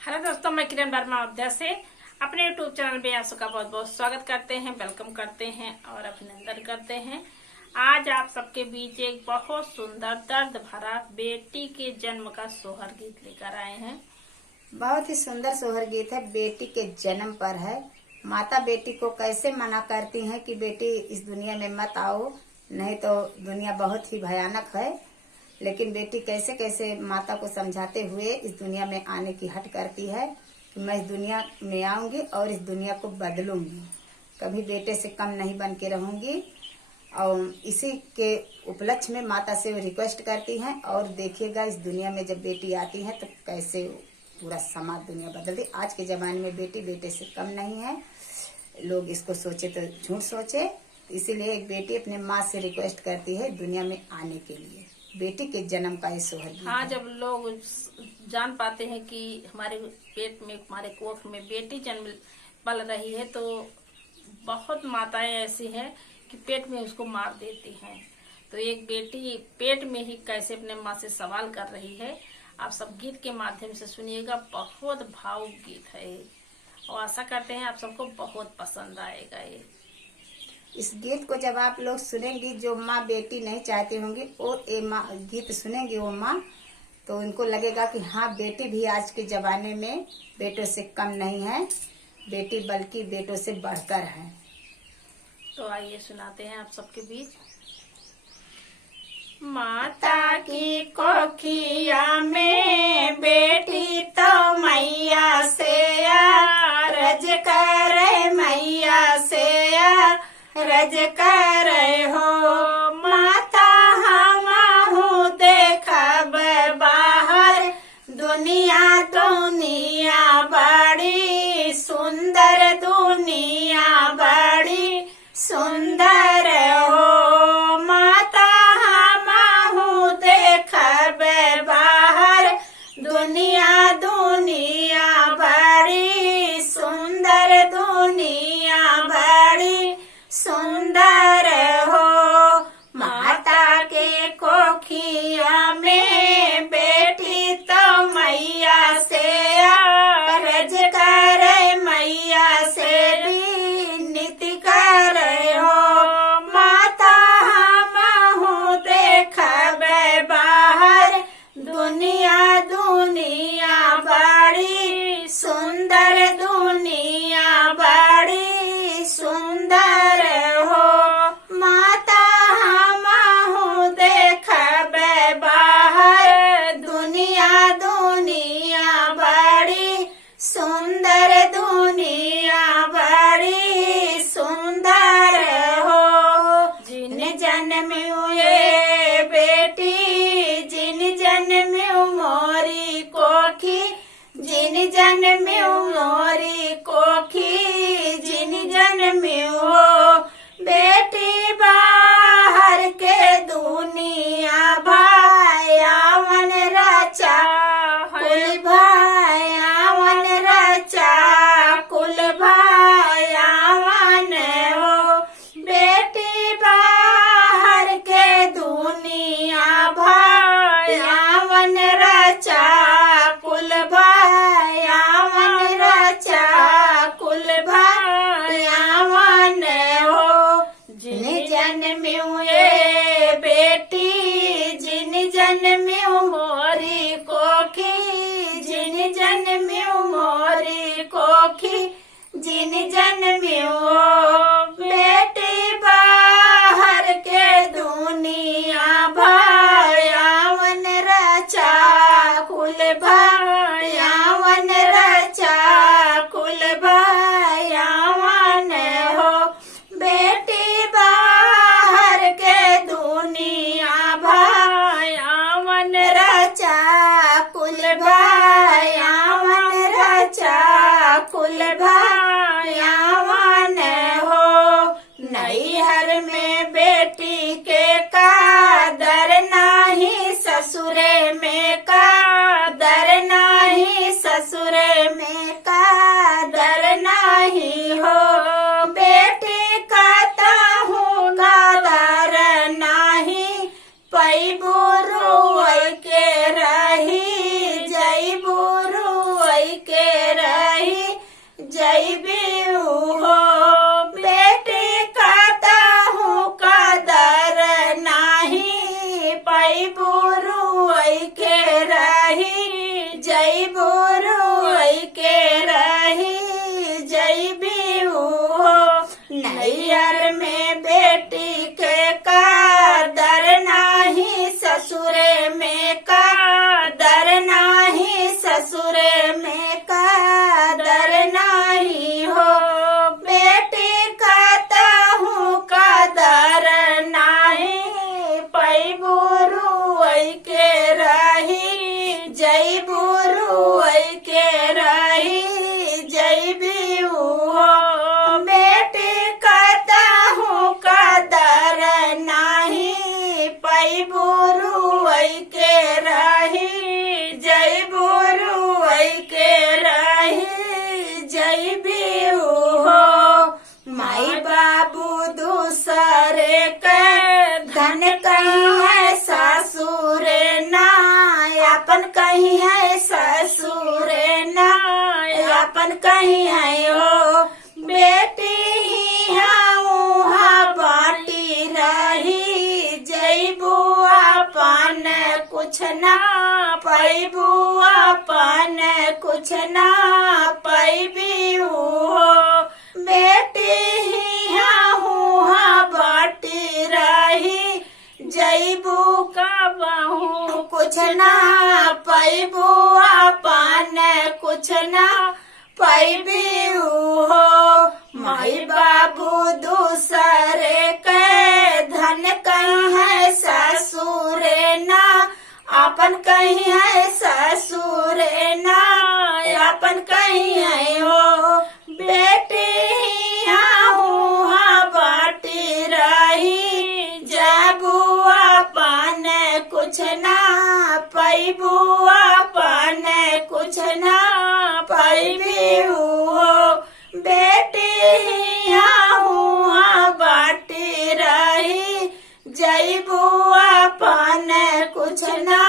Hello दोस्तों, मैं किरण वर्मा अयोध्या से अपने यूट्यूब चैनल पे आप सबका बहुत बहुत स्वागत करते हैं, वेलकम करते हैं और अभिनंदन करते हैं। आज आप सबके बीच एक बहुत सुंदर दर्द भरा बेटी के जन्म का सोहर गीत लेकर आए हैं। बहुत ही सुंदर सोहर गीत है। बेटी के जन्म पर है। माता बेटी को कैसे मना करती हैं कि बेटी इस दुनिया में मत आओ, नहीं तो दुनिया बहुत ही भयानक है। लेकिन बेटी कैसे कैसे माता को समझाते हुए इस दुनिया में आने की हट करती है कि मैं इस दुनिया में आऊंगी और इस दुनिया को बदलूंगी, कभी बेटे से कम नहीं बन के रहूंगी। और इसी के उपलक्ष्य में माता से रिक्वेस्ट करती हैं। और देखिएगा इस दुनिया में जब बेटी आती है तो कैसे पूरा समाज दुनिया बदलती। आज के जमाने में बेटी बेटे से कम नहीं है। लोग इसको सोचे तो झूठ सोचे। इसीलिए एक बेटी अपने माँ से रिक्वेस्ट करती है दुनिया में आने के लिए। बेटी के जन्म का ये सोहर गीत हाँ, है। जब लोग जान पाते हैं कि हमारे पेट में, हमारे कोख में बेटी जन्म पल रही है, तो बहुत माताएं ऐसी हैं कि पेट में उसको मार देती हैं। तो एक बेटी पेट में ही कैसे अपने माँ से सवाल कर रही है, आप सब गीत के माध्यम से सुनिएगा। बहुत भावुक गीत है और आशा करते हैं आप सबको बहुत पसंद आएगा। ये इस गीत को जब आप लोग सुनेंगी, जो माँ बेटी नहीं चाहती होंगी और ये माँ गीत सुनेंगी, वो माँ, तो उनको लगेगा कि हाँ, बेटी भी आज के जमाने में बेटों से कम नहीं है, बेटी बल्कि बेटों से बढ़कर है। तो आइए सुनाते हैं आप सबके बीच। माता की कोखिया में बेटी तो मैया से रज करे, मैया से रज करे हो। माता हमहु देखब बाहर, दुनिया दुनिया बड़ी सुंदर, दुनिया बड़ी सुंदर हो। माता हमहु देखब बाहर, दुनिया दुनिया बड़ी सुंदर, दुनिया बड़ी सुंदर हो। माता के कोखिया में बेटी तो मैया से रज करे, मैया से विनती करे हो। माता हमहु देखब बाहर, दुनिया दुनिया बड़ी सुंदर, दुनिया बड़ी सुंदर हो। माता हमहु देखब बाहर, दुनिया दुनिया बड़ी सुंदर, दुनिया बड़ी सुंदर हो। जिन जन्म हुए बेटी, जिन जन्म मोरी कोखी, जिन जन्म मोरी कोखी, जिन जन्म हो बेटी बाहर के दुनिया भायावन रचा कुल, भायावन रचा कुल भायावन हो। बेटी बाहर के दुनिया भायावन रचा कुल, भायावन रचा कुल भायावन हो। जिन जन्म हुए बेटी, जिन जन्म मोरी कोखी, जिन जन्म मोरी कोखी, जिन जन्म हो बेटी बाहर के दुनिया भायावन रचा कुल, भायावन रचा कुल भायावन हो। बेटी बाहर के दुनिया भायावन रचा कुल, भायावन रचा कुल भायावन हो। नैहर में बेटी के कादर नाही, ससुरे में कादर नाही, ससुरे जई बुरुई के रही जई भी हो। नैयर में बेटी के कादर नाही, ससुरे में कादर नाही, ससुरे में कादर नाही हो। बेटी कहता हूँ कादर नाही, पई बुरुई के रही जई बुरुई के रही जई भी हो। बेटी कहता हूँ कादर नाही, पई बुरुई के रही जई बुरुई के रही जई भी हो। माई बाबू दूसरे के धन कहीं है ससुरे ना, अपन कहीं है ससुरे ना, अपन कहीं है हो। बेटी ही हाँ बाटी रही जई बुआ पान कुछ ना, पई बुआ पान कुछ ना, पई भी हो। बेटी ही हाँ बाटी रही जई बुआ बाहू कुछ ना, पई बुआ पान कुछ ना, पई भी हो। माई बाबू दूसरे के धन कहीं है ससुरे ना, अपन कहीं है ससुरे ना, अपन कहीं है हो। बेटी हाँ बाटी रही जा बुआ पान कुछ ना, पई बुआ पान कुछ ना, पई भी हो। बेटी हाँ बाटी रही जई बुआ पान कुछ ना,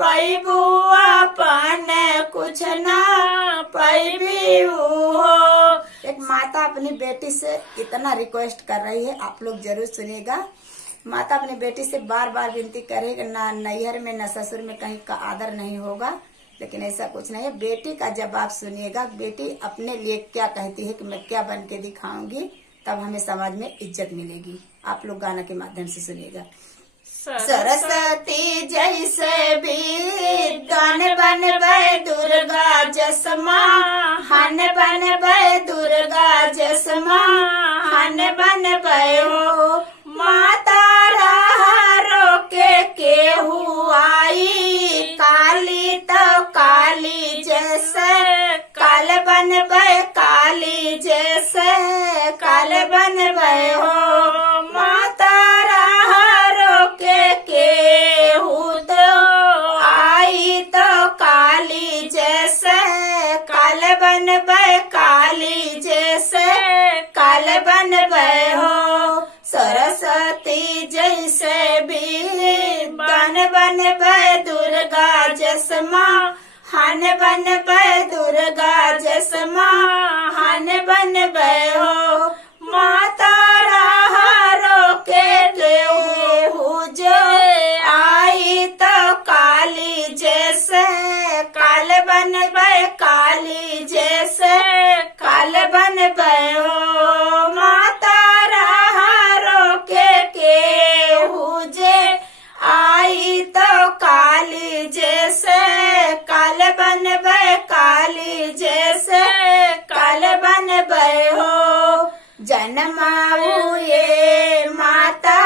पई बुआ पान कुछ ना, पई भी हो। एक माता अपनी बेटी से इतना रिक्वेस्ट कर रही है, आप लोग जरूर सुनिएगा। माता अपनी बेटी से बार बार विनती करे कि ना नैहर में ना ससुर में कहीं का आदर नहीं होगा, लेकिन ऐसा कुछ नहीं है। बेटी का जवाब सुनिएगा। बेटी अपने लिए क्या कहती है कि मैं क्या बन के दिखाऊंगी, तब हमें समाज में इज्जत मिलेगी। आप लोग गाना के माध्यम से सुनिएगा। सरस्वती जैसे विद्वान बनबै दुर्गा जसमा, हन बनबै दुर्गा जसमा, हन बनबै हो। माता रो के केहू आई, काली तो काली जैसे काल बनबै, काली जैसे काल बनबै हो। माता रो के केहू तो आई, तो काली जैसे काल बनबै, काली जैसे काल बनबै हो। सरस्वती जैसे विद्वान बनबै दुर्गा जसमा, हन बनबै दुर्गा जसमा, हन बनबै हो। माता रो के केहू जो आई, तो काली जैसे काल बनबै, काली जैसे काल बनबै हो। माता रो के केहू जे आई, तो काली जैसे काल बनबै, काली जैसे काल बनबै हो। जन्माऊ ये माता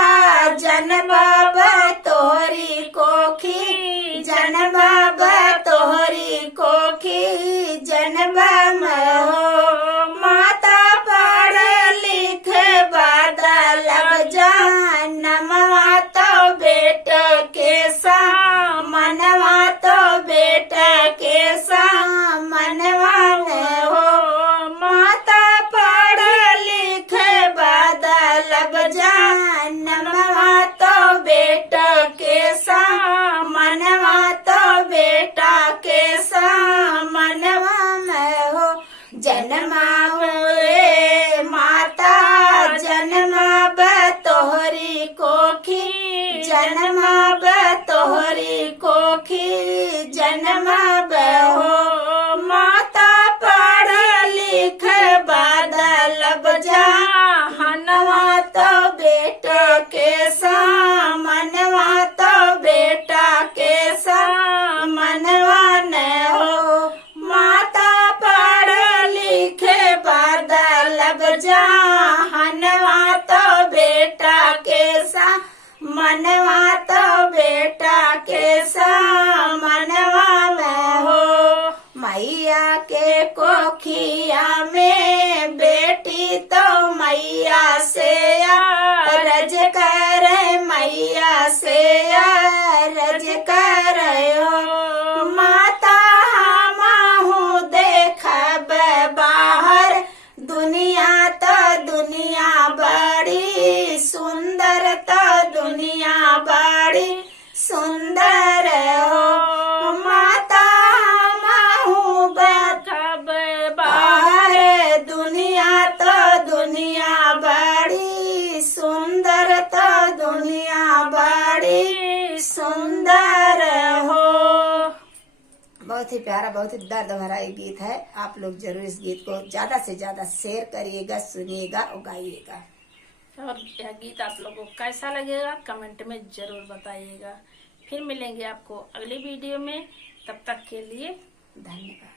जन्माब तोहरी कोखी, जन्माब तोहरी कोखी जन्म हो। माता पढ़ लिख बदलब जनमवा तो बेटा के सामनवा, तो बेटा के सामनवा हो। माता पढ़ लिख बदलब जनमवा तो बेटा के सामनवा, तो बेटा के सामनवा में हो। जन्माओ रे माता जन्माब तोहरी कोखी, जन्माब तोहरी कोखी जन्माब जहानवा तो बेटा के सा मनवा तो बेटा के सा मनवा में हो। मैया के कोखिया में बेटी तो मैया से रज करे, मैया से रज करे हो। माता माहू देखब बाहर दुनिया तो दुनिया बड़ी सुंदर, तो दुनिया बड़ी सुंदर हो। माता माहू देखब बाहर दुनिया तो दुनिया बड़ी सुंदर, तो दुनिया बड़ी सुंदर हो। बहुत ही प्यारा, बहुत ही दर्द भरा ये गीत है। आप लोग जरूर इस गीत को ज्यादा से ज्यादा शेयर करिएगा, सुनिएगा और गाइएगा। और यह गीत आप लोगों को कैसा लगेगा कमेंट में जरूर बताइएगा। फिर मिलेंगे आपको अगली वीडियो में, तब तक के लिए धन्यवाद।